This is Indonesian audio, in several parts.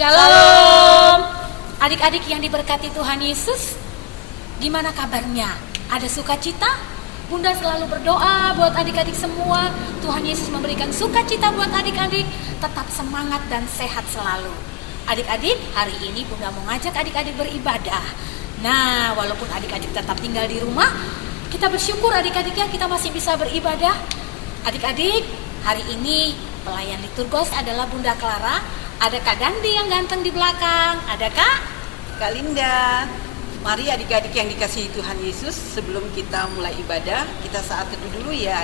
Shalom. Adik-adik yang diberkati Tuhan Yesus, gimana kabarnya? Ada sukacita? Bunda selalu berdoa buat adik-adik semua. Tuhan Yesus memberikan sukacita buat adik-adik. Tetap semangat dan sehat selalu. Adik-adik, hari ini Bunda mau ngajak adik-adik beribadah. Nah, walaupun adik-adik tetap tinggal di rumah, kita bersyukur adik-adiknya kita masih bisa beribadah. Adik-adik, hari ini pelayan liturgos adalah Bunda Clara. Ada Kak Dandi yang ganteng di belakang. Ada Kak Linda. Mari adik-adik yang dikasihi Tuhan Yesus, sebelum kita mulai ibadah, kita saat teduh dulu ya.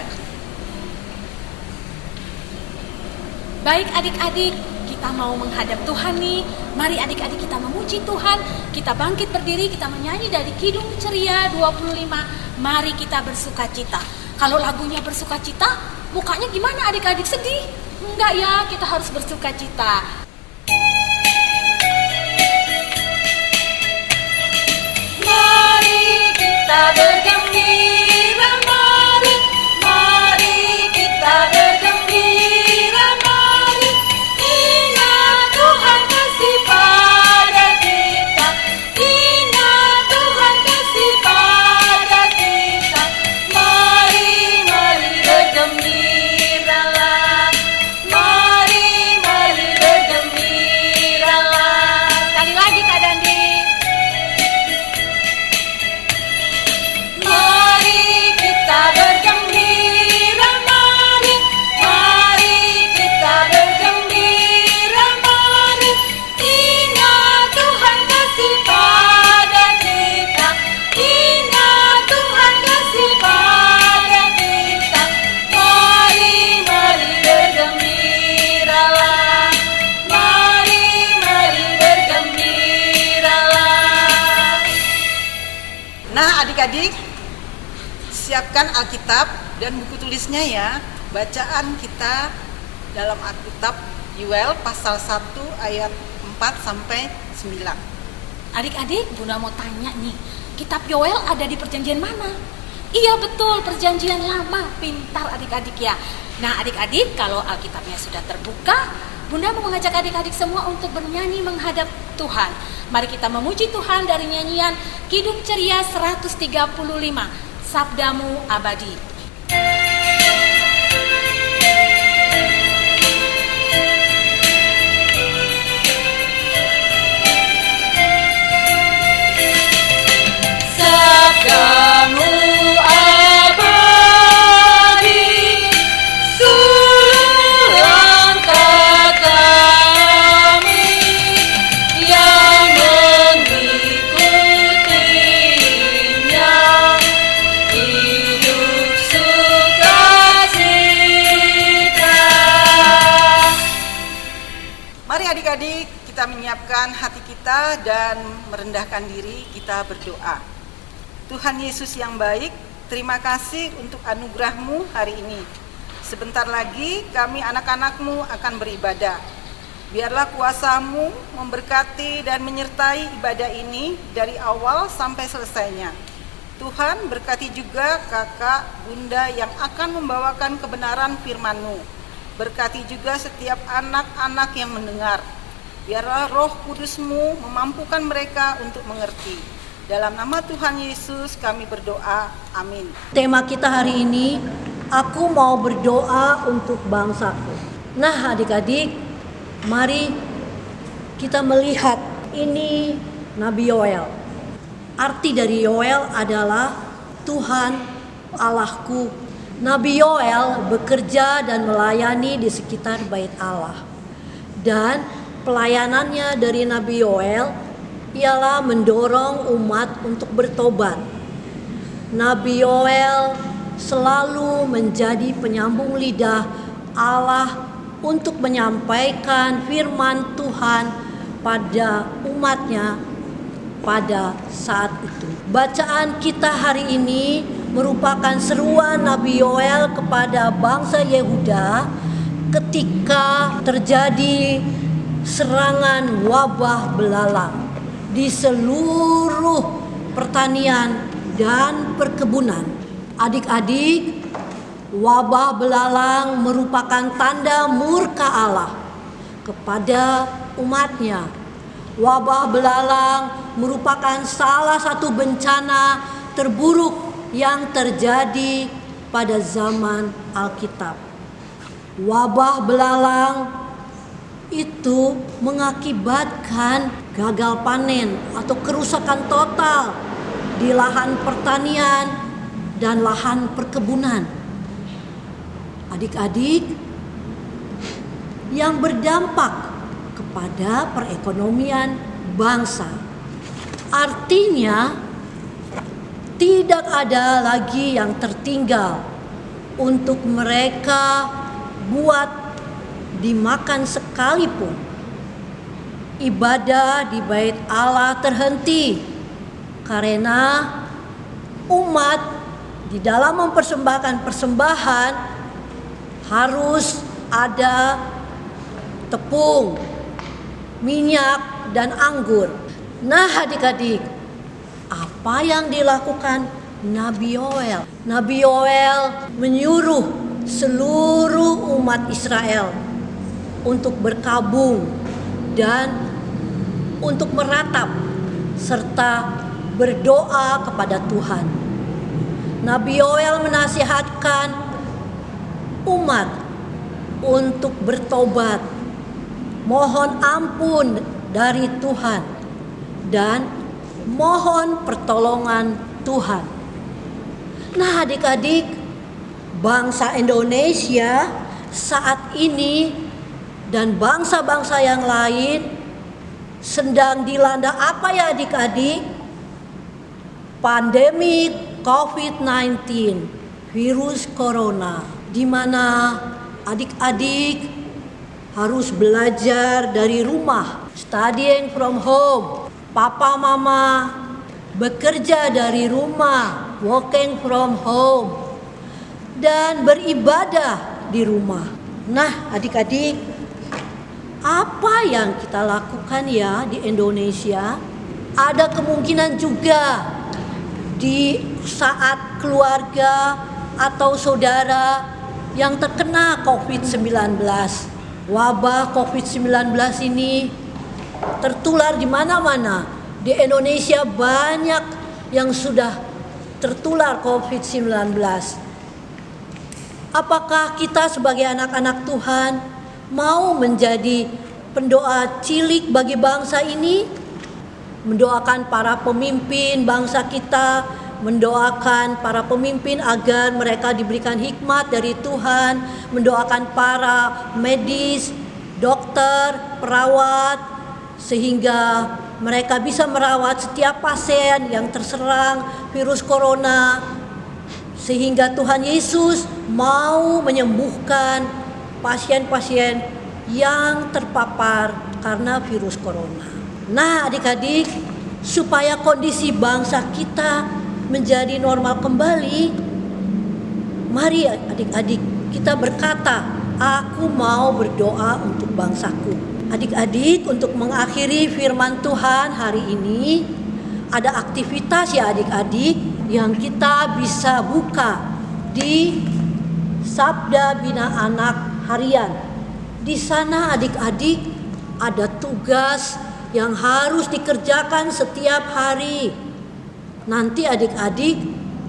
Baik adik-adik, kita mau menghadap Tuhan nih. Mari adik-adik kita memuji Tuhan. Kita bangkit berdiri, kita menyanyi dari Kidung Ceria 25. Mari kita bersukacita. Kalau lagunya bersukacita, mukanya gimana adik-adik, sedih? Enggak ya, kita harus bersukacita. Mari kita bergembira, mari kita bergembira, mari ingat Tuhan kasih pada kita, ingat Tuhan kasih pada kita, mari bergembiralah, mari bergembiralah. Sekali lagi Kak Dandi. Mari kita bergembira, mari kita bergembira, mari ingat Tuhan kasih pada kita, ingat Tuhan kasih pada kita, mari bergembiralah, mari bergembiralah. Nah adik-adik, siapkan Alkitab dan buku tulisnya ya. Bacaan kita dalam Alkitab Yoel pasal 1 ayat 4 sampai 9. Adik-adik, Bunda mau tanya nih, kitab Yoel ada di perjanjian mana? Iya betul, perjanjian lama. Pintar adik-adik ya. Nah adik-adik, kalau Alkitabnya sudah terbuka, Bunda mau mengajak adik-adik semua untuk bernyanyi menghadap Tuhan. Mari kita memuji Tuhan dari nyanyian Kidung Ceria 135, Sabdamu Abadi. Sabdamu abadi, suluh langkah kami yang mengikutinya, hidup sukacita. Mari adik-adik, kita menyiapkan hati kita dan merendahkan diri, kita berdoa. Tuhan Yesus yang baik, terima kasih untuk anugerah-Mu hari ini. Sebentar lagi kami anak-anak-Mu akan beribadah. Biarlah kuasa-Mu memberkati dan menyertai ibadah ini dari awal sampai selesainya. Tuhan berkati juga kakak, bunda yang akan membawakan kebenaran firman-Mu. Berkati juga setiap anak-anak yang mendengar. Biarlah Roh Kudus-Mu memampukan mereka untuk mengerti. Dalam nama Tuhan Yesus kami berdoa, amin. Tema kita hari ini, aku mau berdoa untuk bangsaku. Nah adik-adik, mari kita melihat ini Nabi Yoel. Arti dari Yoel adalah Tuhan Allahku. Nabi Yoel bekerja dan melayani di sekitar bait Allah. Dan pelayanannya dari Nabi Yoel ialah mendorong umat untuk bertobat. Nabi Yoel selalu menjadi penyambung lidah Allah untuk menyampaikan firman Tuhan pada umatnya pada saat itu. Bacaan kita hari ini merupakan seruan Nabi Yoel kepada bangsa Yehuda ketika terjadi serangan wabah belalang di seluruh pertanian dan perkebunan. Adik-adik, wabah belalang merupakan tanda murka Allah kepada umatnya. Wabah belalang merupakan salah satu bencana terburuk yang terjadi pada zaman Alkitab. Wabah belalang itu mengakibatkan gagal panen atau kerusakan total di lahan pertanian dan lahan perkebunan. Adik-adik, yang berdampak kepada perekonomian bangsa. Artinya, tidak ada lagi yang tertinggal untuk mereka buat dimakan sekalipun. Ibadah di bait Allah terhenti karena umat di dalam mempersembahkan persembahan harus ada tepung, minyak, dan anggur. Nah, adik-adik, apa yang dilakukan Nabi Yoel? Nabi Yoel menyuruh seluruh umat Israel untuk berkabung dan untuk meratap serta berdoa kepada Tuhan. Nabi Yoel menasihatkan umat untuk bertobat, mohon ampun dari Tuhan, dan mohon pertolongan Tuhan. Nah, adik-adik, bangsa Indonesia saat ini dan bangsa-bangsa yang lain sedang dilanda apa ya adik-adik? Pandemi COVID-19, virus corona, di mana adik-adik harus belajar dari rumah, studying from home. Papa mama bekerja dari rumah, working from home, dan beribadah di rumah. Nah, adik-adik, apa yang kita lakukan ya di Indonesia? Ada kemungkinan juga di saat keluarga atau saudara yang terkena COVID-19. Wabah COVID-19 ini tertular di mana-mana. Di Indonesia banyak yang sudah tertular COVID-19. Apakah kita sebagai anak-anak Tuhan mau menjadi pendoa cilik bagi bangsa ini? Mendoakan para pemimpin bangsa kita, mendoakan para pemimpin agar mereka diberikan hikmat dari Tuhan, mendoakan para medis, dokter, perawat, sehingga mereka bisa merawat setiap pasien yang terserang virus corona, sehingga Tuhan Yesus mau menyembuhkan pasien-pasien yang terpapar karena virus corona. Nah, adik-adik, supaya kondisi bangsa kita menjadi normal kembali, mari adik-adik kita berkata, aku mau berdoa untuk bangsaku. Adik-adik, untuk mengakhiri firman Tuhan hari ini, ada aktivitas ya adik-adik yang kita bisa buka di Sabda Bina Anak Harian. Di sana adik-adik ada tugas yang harus dikerjakan setiap hari. Nanti adik-adik,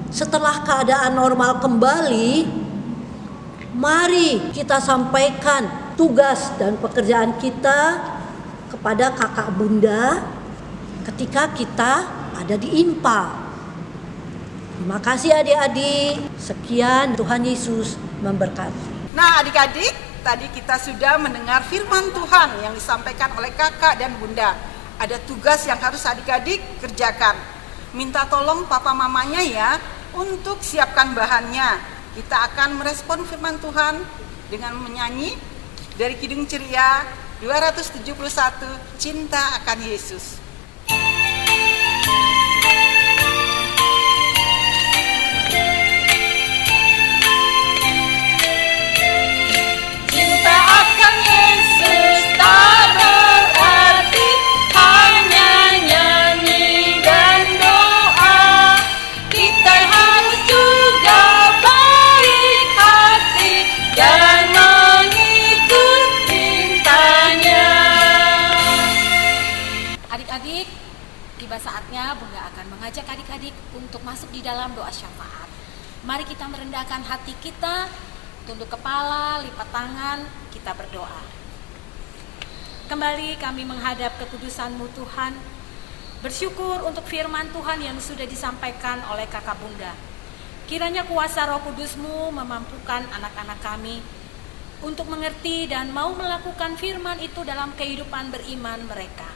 setelah keadaan normal kembali, mari kita sampaikan tugas dan pekerjaan kita kepada kakak bunda ketika kita ada di IMPA. Terima kasih adik-adik. Sekian, Tuhan Yesus memberkati. Nah, adik-adik, tadi kita sudah mendengar firman Tuhan yang disampaikan oleh kakak dan bunda. Ada tugas yang harus adik-adik kerjakan. Minta tolong papa mamanya ya untuk siapkan bahannya. Kita akan merespon firman Tuhan dengan menyanyi dari Kidung Ceria 271, Cinta Akan Yesus. Cinta akan Yesus tak berarti hanya nyanyi dan doa. Kita harus juga baik hati dan mengikut perintahnya. dalam doa syafaat. Mari kita merendahkan hati kita, tunduk kepala, lipat tangan, kita berdoa. Kembali kami menghadap kekudusan-Mu Tuhan, bersyukur untuk firman Tuhan yang sudah disampaikan oleh Kakak Bunda. Kiranya kuasa Roh Kudus-Mu memampukan anak-anak kami untuk mengerti dan mau melakukan firman itu dalam kehidupan beriman mereka.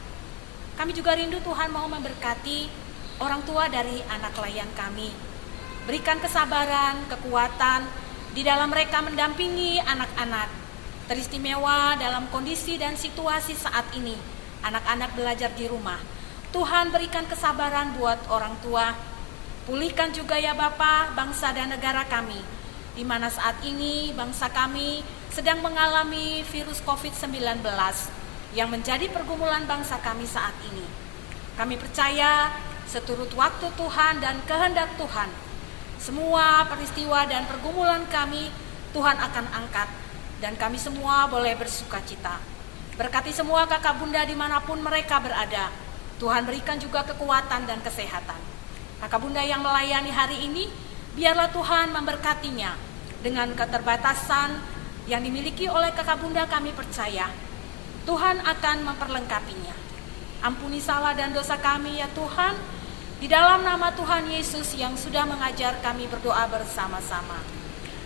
Kami juga rindu Tuhan mau memberkati orang tua dari anak klien kami. Berikan kesabaran, kekuatan di dalam mereka mendampingi anak-anak. Teristimewa dalam kondisi dan situasi saat ini, anak-anak belajar di rumah. Tuhan berikan kesabaran buat orang tua. Pulihkan juga ya Bapa bangsa dan negara kami, di mana saat ini bangsa kami sedang mengalami virus COVID-19 yang menjadi pergumulan bangsa kami saat ini. Kami percaya seturut waktu Tuhan dan kehendak Tuhan, semua peristiwa dan pergumulan kami Tuhan akan angkat, dan kami semua boleh bersukacita. Berkati semua kakak bunda dimanapun mereka berada. Tuhan berikan juga kekuatan dan kesehatan. Kakak bunda yang melayani hari ini, biarlah Tuhan memberkatinya dengan keterbatasan yang dimiliki oleh kakak bunda. Kami percaya Tuhan akan memperlengkapinya. Ampuni salah dan dosa kami ya Tuhan, di dalam nama Tuhan Yesus yang sudah mengajar kami berdoa bersama-sama.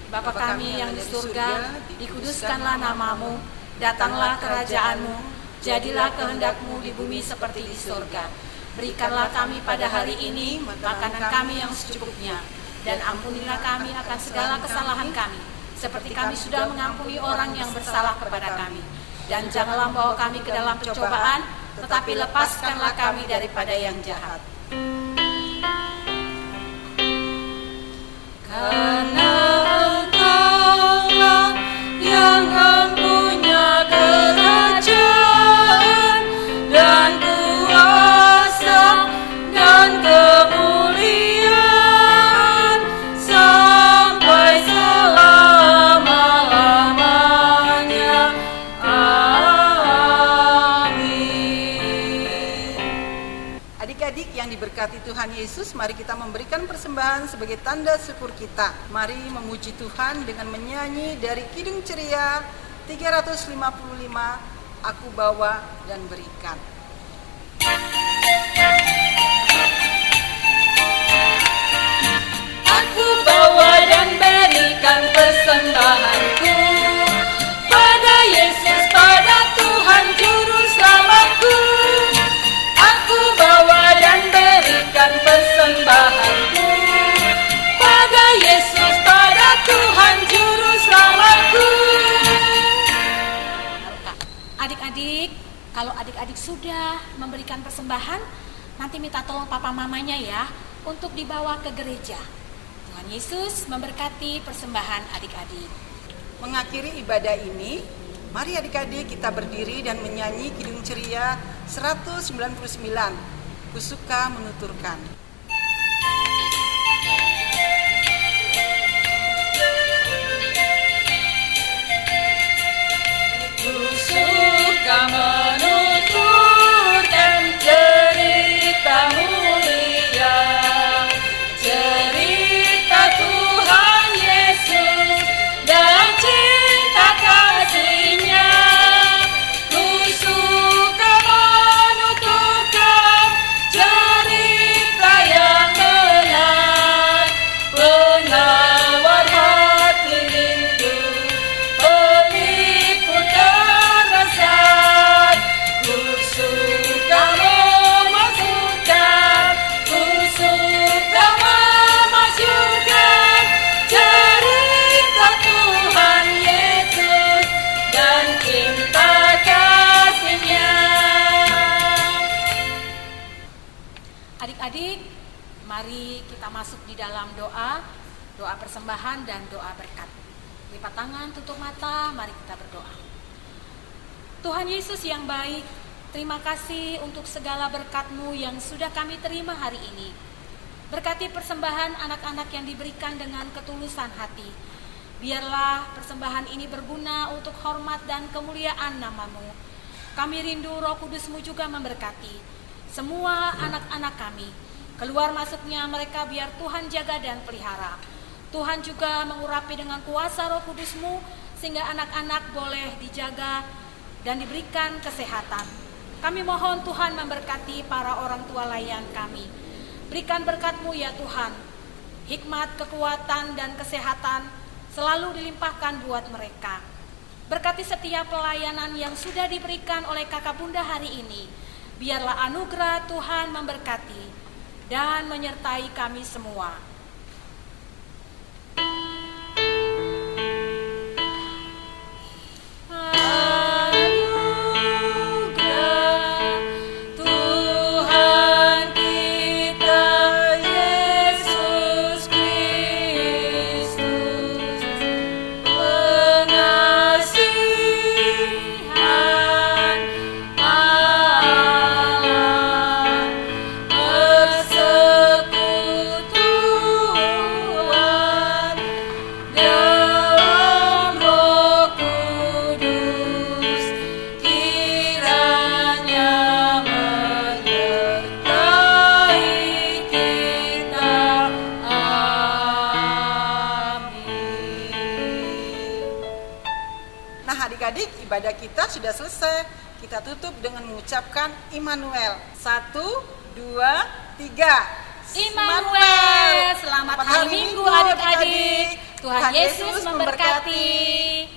Bapa kami yang di surga, dikuduskanlah namamu, datanglah kerajaan-Mu, jadilah kehendak-Mu di bumi seperti di surga. Berikanlah kami pada hari ini makanan kami yang secukupnya, dan ampunilah kami akan segala kesalahan kami, seperti kami sudah mengampuni orang yang bersalah kepada kami. Dan janganlah membawa kami ke dalam pencobaan, tetapi lepaskanlah kami daripada yang jahat. Karena Engkau-lah yang mempunyai kerajaan dan kuasa dan kemuliaan sampai selama-lamanya. Amin. Adik-adik yang diberkati Tuhan Yesus, mari kita memberikan persembahan sebagai tanda syukur kita. Mari memuji Tuhan dengan menyanyi dari Kidung Ceria 355, Aku Bawa dan Berikan. Aku bawa dan berikan persembahanku pada Yesus, pada Tuhan Juru Selamatku. Aku bawa dan berikan persembahanku pada Yesus, pada Tuhan Juru Selamatku. Adik-adik, kalau adik-adik sudah memberikan persembahan, nanti minta tolong papa mamanya ya untuk dibawa ke gereja. Tuhan Yesus memberkati persembahan adik-adik. Mengakhiri ibadah ini, mari adik-adik kita berdiri dan menyanyi Kidung Ceria 199, Kusuka Menuturkan. Kusuka menuturkan cerita mulia, cerita Tuhan Yesus dan cinta kasih-Nya. Kusuka menuturkan cerita yang benar, penawar hati rindu, peliput perasaan. Kusuka memasukkan, kusuka memasyurkan cerita Tuhan Yesus dan cinta kasih-Nya. Adik-adik, mari kita masuk di dalam doa persembahan dan doa berkat. Lipat tangan, tutup mata, mari kita berdoa. Tuhan Yesus yang baik, terima kasih untuk segala berkat-Mu yang sudah kami terima hari ini. Berkati persembahan anak-anak yang diberikan dengan ketulusan hati. Biarlah persembahan ini berguna untuk hormat dan kemuliaan nama-Mu. Kami rindu Roh Kudus-Mu juga memberkati semua anak-anak kami, Keluar masuknya mereka biar Tuhan jaga dan pelihara. Tuhan juga mengurapi dengan kuasa Roh Kudus-Mu sehingga anak-anak boleh dijaga dan diberikan kesehatan. Kami mohon Tuhan memberkati para orang tua layan kami. Berikan berkat-Mu ya Tuhan. Hikmat, kekuatan, dan kesehatan selalu dilimpahkan buat mereka. Berkati setiap pelayanan yang sudah diberikan oleh kakak bunda hari ini. Biarlah anugerah Tuhan memberkati dan menyertai kami semua. Adik-adik, ibadah kita sudah selesai. Kita tutup dengan mengucapkan Immanuel. 1, 2, 3. Immanuel, selamat hari Minggu adik-adik. Tuhan Yesus memberkati.